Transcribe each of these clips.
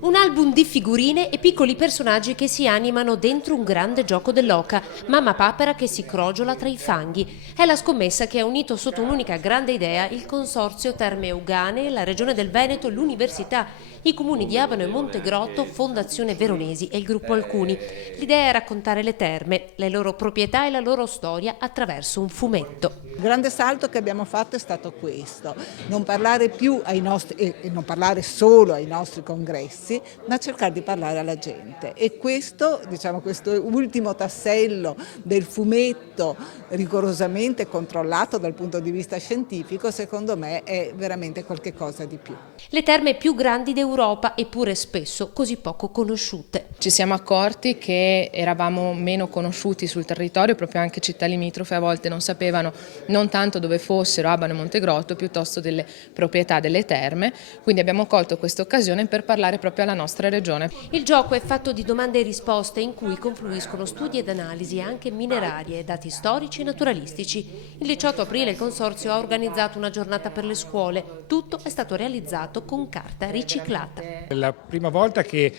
Un album di figurine e piccoli personaggi che si animano dentro un grande gioco dell'oca, mamma papera che si crogiola tra i fanghi. È la scommessa che ha unito sotto un'unica grande idea il Consorzio Terme Euganee, la Regione del Veneto, l'Università, i comuni di Abano e Montegrotto, Fondazione Veronesi e il gruppo Alcuni. L'idea è raccontare le terme, le loro proprietà e la loro storia attraverso un fumetto. Il grande salto che abbiamo fatto è stato questo: non parlare più ai nostri, e non parlare solo ai nostri congressi, ma cercare di parlare alla gente. E questo, diciamo, questo ultimo tassello del fumetto rigorosamente controllato dal punto di vista scientifico, secondo me è veramente qualche cosa di più. Le terme più grandi d'Europa, eppure spesso così poco conosciute. Ci siamo accorti che eravamo meno conosciuti sul territorio, proprio anche città limitrofe a volte non sapevano non tanto dove fossero Abano e Montegrotto, piuttosto delle proprietà delle terme, quindi abbiamo colto questa occasione per parlare proprio alla nostra regione. Il gioco è fatto di domande e risposte in cui confluiscono studi ed analisi anche minerarie, dati storici e naturalistici. Il 18 aprile il Consorzio ha organizzato una giornata per le scuole. Tutto è stato realizzato con carta riciclata. È la prima volta che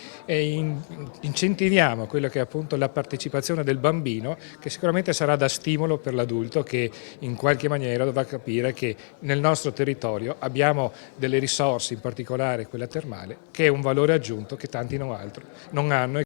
incentiviamo quello che è appunto la partecipazione del bambino, che sicuramente sarà da stimolo per l'adulto che in qualche maniera dovrà capire che nel nostro territorio abbiamo delle risorse, in particolare quella termale, che è un valore aggiunto che tanti non hanno.